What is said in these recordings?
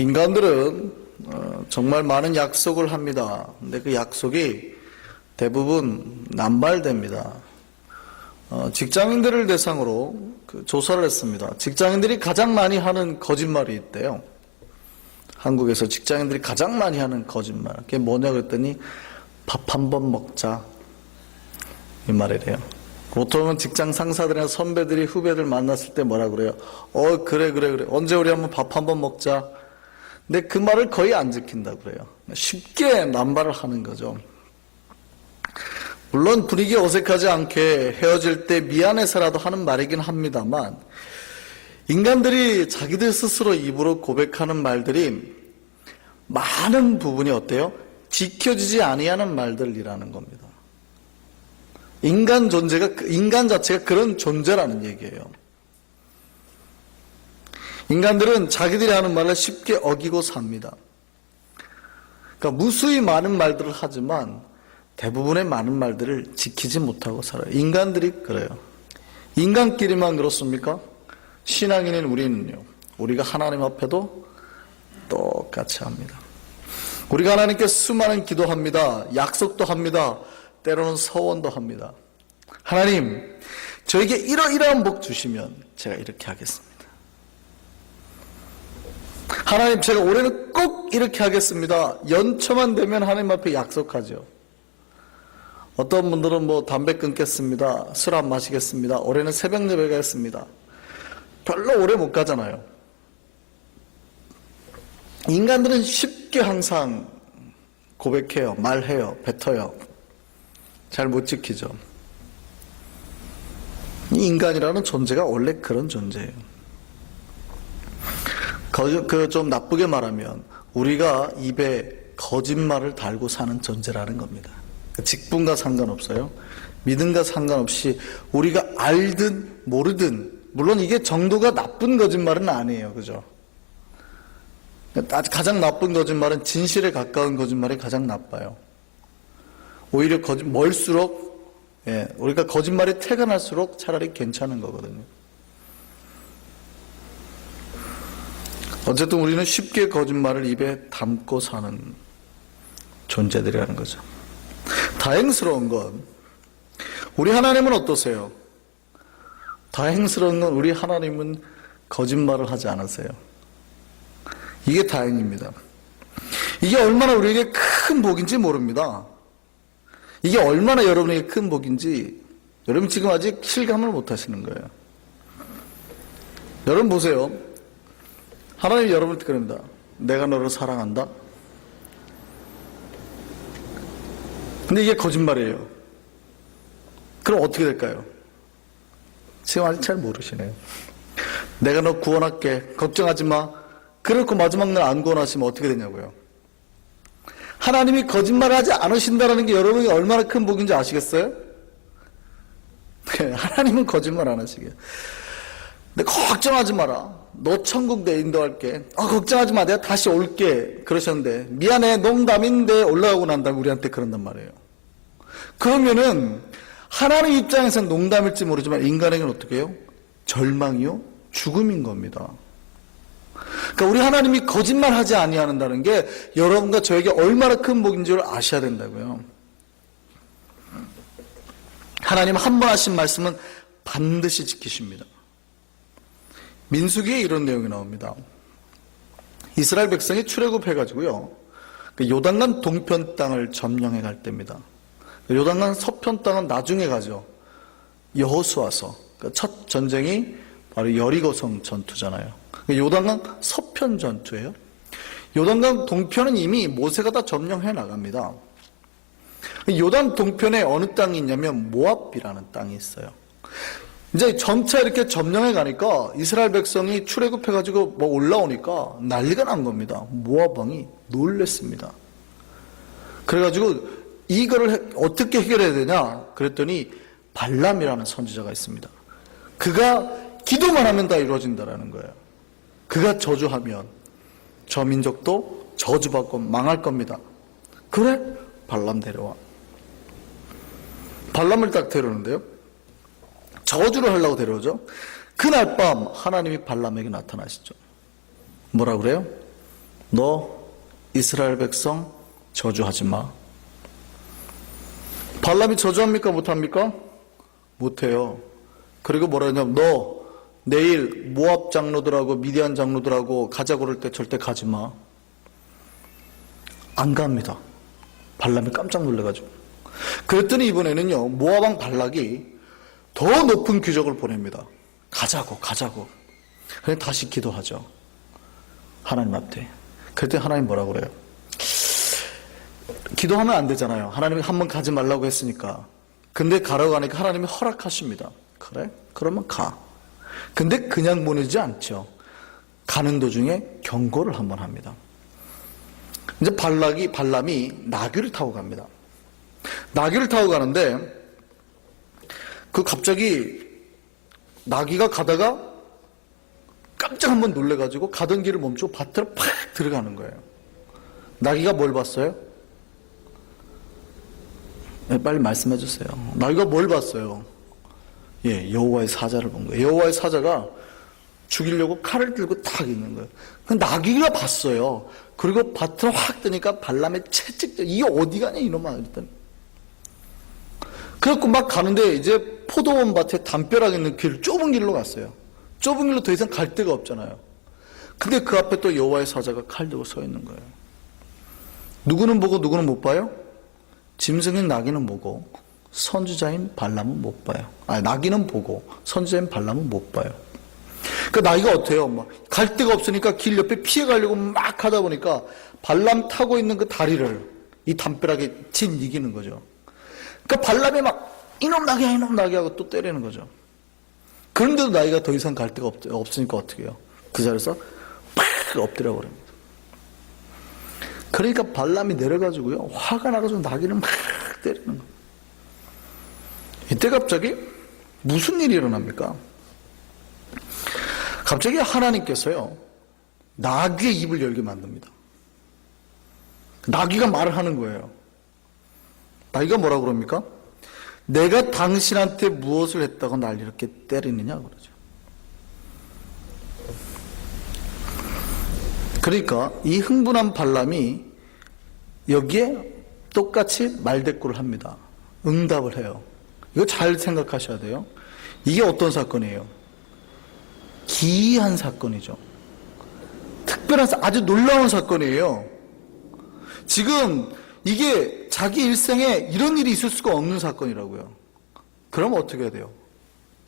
인간들은 정말 많은 약속을 합니다. 근데 그 약속이 대부분 남발됩니다. 직장인들을 대상으로 조사를 했습니다. 직장인들이 가장 많이 하는 거짓말이 있대요. 한국에서 직장인들이 가장 많이 하는 거짓말. 그게 뭐냐 그랬더니 밥 한 번 먹자 이 말이래요. 보통은 직장 상사들이나 선배들이 후배들 만났을 때 뭐라 그래요? 그래 언제 우리 한번 밥 한 번 먹자. 근데 그 말을 거의 안 지킨다고 그래요. 쉽게 남발을 하는 거죠. 물론 분위기 어색하지 않게 헤어질 때 미안해서라도 하는 말이긴 합니다만, 인간들이 자기들 스스로 입으로 고백하는 말들이 많은 부분이 어때요? 지켜지지 아니하는 말들이라는 겁니다. 인간 자체가 그런 존재라는 얘기예요. 인간들은 자기들이 하는 말을 쉽게 어기고 삽니다. 그러니까 무수히 많은 말들을 하지만 대부분의 많은 말들을 지키지 못하고 살아요. 인간들이 그래요. 인간끼리만 그렇습니까? 신앙인인 우리는요, 우리가 하나님 앞에도 똑같이 합니다. 우리가 하나님께 수많은 기도합니다. 약속도 합니다. 때로는 서원도 합니다. 하나님, 저에게 이러이러한 복 주시면 제가 이렇게 하겠습니다. 하나님, 제가 올해는 꼭 이렇게 하겠습니다. 연초만 되면 하나님 앞에 약속하죠. 어떤 분들은 담배 끊겠습니다. 술 안 마시겠습니다. 올해는 새벽 예배 가겠습니다. 별로 오래 못 가잖아요. 인간들은 쉽게 항상 고백해요. 말해요. 뱉어요. 잘 못 지키죠. 이 인간이라는 존재가 원래 그런 존재예요. 좀 나쁘게 말하면 우리가 입에 거짓말을 달고 사는 존재라는 겁니다. 직분과 상관없어요. 믿음과 상관없이 우리가 알든 모르든, 물론 이게 정도가 나쁜 거짓말은 아니에요. 그죠? 가장 나쁜 거짓말은 진실에 가까운 거짓말이 가장 나빠요. 오히려 멀수록, 우리가 거짓말이 태가 날수록 차라리 괜찮은 거거든요. 어쨌든 우리는 쉽게 거짓말을 입에 담고 사는 존재들이라는 거죠. 다행스러운 건, 우리 하나님은 어떠세요? 다행스러운 건 우리 하나님은 거짓말을 하지 않으세요. 이게 다행입니다. 이게 얼마나 우리에게 큰 복인지 모릅니다. 이게 얼마나 여러분에게 큰 복인지 여러분 지금 아직 실감을 못 하시는 거예요. 여러분 보세요. 하나님이 여러분한테 그럽니다. 내가 너를 사랑한다. 근데 이게 거짓말이에요. 그럼 어떻게 될까요? 지금 아직 잘 모르시네요. 내가 너 구원할게. 걱정하지 마. 그렇고 마지막 날 안 구원하시면 어떻게 되냐고요. 하나님이 거짓말을 하지 않으신다는 게 여러분이 얼마나 큰 복인지 아시겠어요? 하나님은 거짓말 안 하시게. 근데 걱정하지 마라. 너 천국 내 인도할게. 걱정하지 마. 내가 다시 올게. 그러셨는데 미안해. 농담인데 올라가고 난 다음에 우리한테 그런단 말이에요. 그러면은 하나님 입장에서는 농담일지 모르지만 인간에게는 어떻게 해요? 절망이요? 죽음인 겁니다. 그러니까 우리 하나님이 거짓말하지 아니한다는 게 여러분과 저에게 얼마나 큰 복인 줄 아셔야 된다고요. 하나님 한 번 하신 말씀은 반드시 지키십니다. 민수기에 이런 내용이 나옵니다. 이스라엘 백성이 출애굽해가지고요, 요단강 동편 땅을 점령해 갈 때입니다. 요단강 서편 땅은 나중에 가죠. 여호수아서. 첫 전쟁이 바로 여리고성 전투잖아요. 요단강 서편 전투예요. 요단강 동편은 이미 모세가 다 점령해 나갑니다. 요단 동편에 어느 땅이 있냐면 모압이라는 땅이 있어요. 이제 점차 이렇게 점령해 가니까 이스라엘 백성이 출애굽해가지고 올라오니까 난리가 난 겁니다. 모압 왕이 놀랬습니다. 그래가지고 이거를 어떻게 해결해야 되냐 그랬더니 발람이라는 선지자가 있습니다. 그가 기도만 하면 다 이루어진다라는 거예요. 그가 저주하면 저 민족도 저주받고 망할 겁니다. 그래? 발람 데려와. 발람을 딱 데려오는데요, 저주를 하려고 데려오죠. 그날 밤 하나님이 발람에게 나타나시죠. 뭐라 그래요? 너 이스라엘 백성 저주하지 마. 발람이 저주합니까? 못합니까? 못해요. 그리고 뭐라 하냐면 너 내일 모압 장로들하고 미디안 장로들하고 가자 그럴 때 절대 가지 마. 안 갑니다. 발람이 깜짝 놀래가지고. 그랬더니 이번에는요, 모압왕 발락이 더 높은 귀족을 보냅니다. 가자고. 그래 다시 기도하죠. 하나님 앞에. 그랬더니 하나님 뭐라고 그래요? 기도하면 안 되잖아요. 하나님이 한번 가지 말라고 했으니까. 근데 가라고 하니까 하나님이 허락하십니다. 그래? 그러면 가. 근데 그냥 보내지 않죠. 가는 도중에 경고를 한번 합니다. 이제 발람이 나귀를 타고 갑니다. 나귀를 타고 가는데 갑자기 나귀가 가다가 깜짝 한번 놀래가지고 가던 길을 멈추고 밭으로 팍 들어가는 거예요. 나귀가 뭘 봤어요? 네, 빨리 말씀해 주세요. 나귀가 뭘 봤어요? 예, 여호와의 사자를 본 거예요. 여호와의 사자가 죽이려고 칼을 들고 탁 있는 거예요. 그 나귀가 봤어요. 그리고 밭으로 확 뜨니까 발람의 채찍질, 이게 어디 가냐 이놈아 그랬더니. 그래갖고 막 가는데 이제 포도원 밭에 담벼락 있는 길, 좁은 길로 갔어요. 좁은 길로 더 이상 갈 데가 없잖아요. 근데 그 앞에 또 여호와의 사자가 칼 들고 서 있는 거예요. 누구는 보고 누구는 못 봐요? 짐승인 나귀는 보고 선지자인 발람은 못 봐요. 나귀는 보고 선지자인 발람은 못 봐요. 그 나귀가 어때요? 막 갈 데가 없으니까 길 옆에 피해 가려고 막 하다 보니까 발람 타고 있는 그 다리를 이 담벼락에 이기는 거죠. 그러니까 발람이 막 이놈 나귀야 하고 또 때리는 거죠. 그런데도 나귀가 더 이상 갈 데가 없으니까 어떻게 해요? 그 자리에서 팍 엎드려 버립니다. 그러니까 발람이 내려가지고요, 화가 나가지고 나귀를 막 때리는 거예요. 이때 갑자기 무슨 일이 일어납니까? 갑자기 하나님께서요, 나귀의 입을 열게 만듭니다. 나귀가 말을 하는 거예요. 나귀가 뭐라고 그럽니까? 내가 당신한테 무엇을 했다고 날 이렇게 때리느냐 그러죠. 그러니까 이 흥분한 발람이 여기에 똑같이 말대꾸를 합니다. 응답을 해요. 이거 잘 생각하셔야 돼요. 이게 어떤 사건이에요? 기이한 사건이죠. 특별한, 아주 놀라운 사건이에요. 지금 이게 자기 일생에 이런 일이 있을 수가 없는 사건이라고요. 그럼 어떻게 해야 돼요?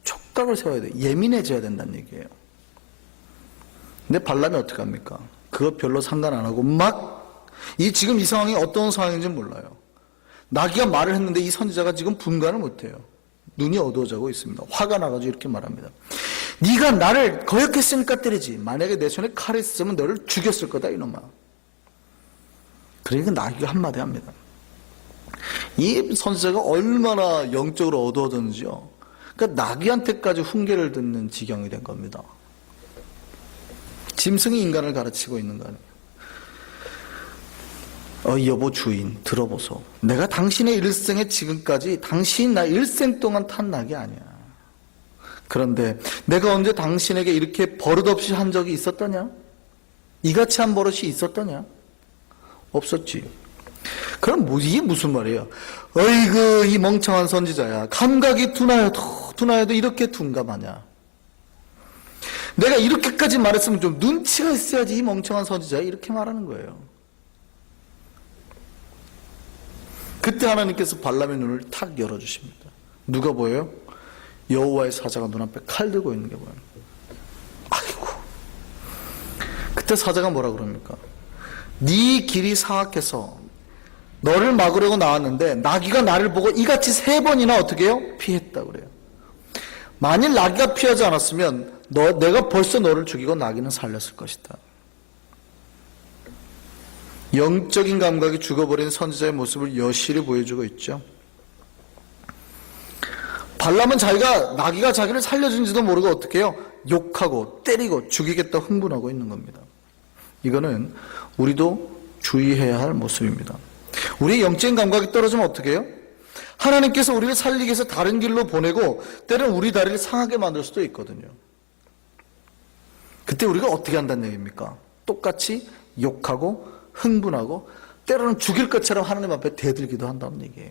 촉각을 세워야 돼요. 예민해져야 된다는 얘기예요. 근데 발람이 어떻게 합니까? 그거 별로 상관 안 하고 지금 이 상황이 어떤 상황인지 몰라요. 나귀가 말을 했는데 이 선지자가 지금 분간을 못해요. 눈이 어두워지고 있습니다. 화가 나가지고 이렇게 말합니다. 네가 나를 거역했으니까 때리지. 만약에 내 손에 칼이 있으면 너를 죽였을 거다 이놈아. 그러니까 나귀가 한마디 합니다. 이 선지자가 얼마나 영적으로 어두워졌는지요. 그러니까 나귀한테까지 훈계를 듣는 지경이 된 겁니다. 짐승이 인간을 가르치고 있는 거 아니에요. 여보 주인 들어보소. 내가 당신의 일생에 지금까지 당신 나 일생 동안 탄 낙이 아니야. 그런데 내가 언제 당신에게 이렇게 버릇없이 한 적이 있었더냐? 이같이 한 버릇이 있었더냐? 없었지. 그럼 이게 무슨 말이에요? 어이구 이 멍청한 선지자야. 감각이 둔하여도 이렇게 둔감하냐? 내가 이렇게까지 말했으면 좀 눈치가 있어야지 이 멍청한 선지자야. 이렇게 말하는 거예요. 그때 하나님께서 발람의 눈을 탁 열어주십니다. 누가 보여요? 여호와의 사자가 눈앞에 칼 들고 있는 게 보여요. 아이고. 그때 사자가 뭐라 그럽니까? 네 길이 사악해서 너를 막으려고 나왔는데 나귀가 나를 보고 이같이 3번이나 어떻게 해요? 피했다 그래요. 만일 나귀가 피하지 않았으면 내가 벌써 너를 죽이고 나귀는 살렸을 것이다. 영적인 감각이 죽어버린 선지자의 모습을 여실히 보여주고 있죠. 발람은 나귀가 자기를 살려준지도 모르고 어떻게 해요? 욕하고 때리고 죽이겠다 흥분하고 있는 겁니다. 이거는 우리도 주의해야 할 모습입니다. 우리의 영적인 감각이 떨어지면 어떻게 해요? 하나님께서 우리를 살리기 위해서 다른 길로 보내고 때로는 우리 다리를 상하게 만들 수도 있거든요. 그때 우리가 어떻게 한다는 얘기입니까? 똑같이 욕하고 흥분하고 때로는 죽일 것처럼 하나님 앞에 대들기도 한다는 얘기예요.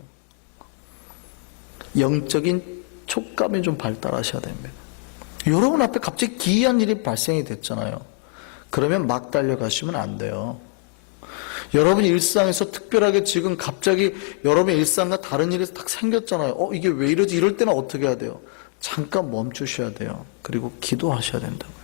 영적인 촉감이 좀 발달하셔야 됩니다. 여러분 앞에 갑자기 기이한 일이 발생이 됐잖아요. 그러면 막 달려가시면 안 돼요. 여러분 일상에서 특별하게 지금 갑자기 여러분의 일상과 다른 일이 딱 생겼잖아요. 이게 왜 이러지? 이럴 때는 어떻게 해야 돼요? 잠깐 멈추셔야 돼요. 그리고 기도하셔야 된다고요.